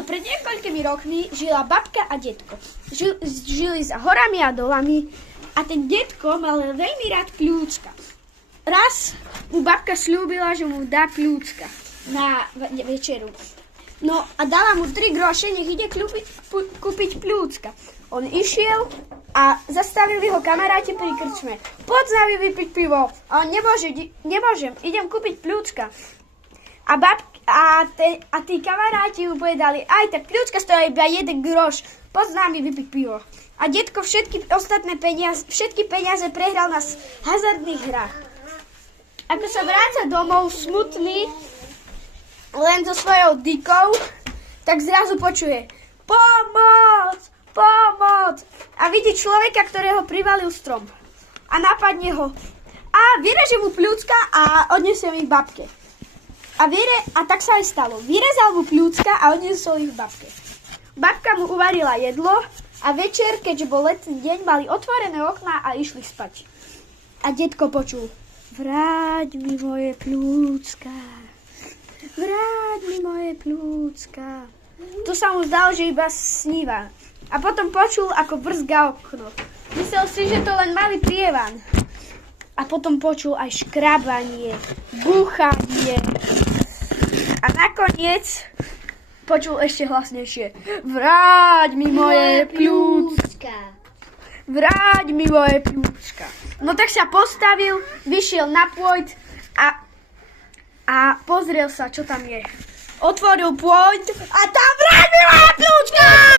Pred niekoľkými rokmi žila babka a detko. Žili za horami a dolami a ten detko mal veľmi rád pľúcka. Raz mu babka sľúbila, že mu dá pľúcka na večeru. No a dala mu 3 groše, nech ide kúpiť pľúcka. On išiel a zastavili ho kamaráti pri krčme. Poď s nami vypiť pivo. A on nemôžem, idem kúpiť pľúcka. A tí kamaráti mu povedali, aj tak pľúcka stojí iba 1 groš, poď s nami vypiť pivo. A detko všetky peniaze prehral na hazardných hrách. Ako sa vráca domov smutný, len so svojou dykou, tak zrazu počuje pomoc, pomoc. A vidí človeka, ktorého privalil strom. A napadne ho. A vyreže mu pľúcka a odniesie ich babke. A tak sa aj stalo. Vyrezal mu pľúcka a odniesol ich babke. Babka mu uvarila jedlo a večer, keďže bol letný deň, mali otvorené okná a išli spať. A detko počul: vráť mi moje pľúcka. Vráť mi moje pľúcka. Tu sa mu zdalo, že iba sníva. A potom počul, ako brzgá okno. Myslel si, že to len malý prievan. A potom počul aj škrabanie, búchanie. A nakoniec počul ešte hlasnejšie: vráť mi moje pľúcka. Vráť mi moje pľúcka. No tak sa postavil, vyšiel na pôjt a pozrel sa, čo tam je. Otvoril pôjt a tam: vráť mi moje pľúcka!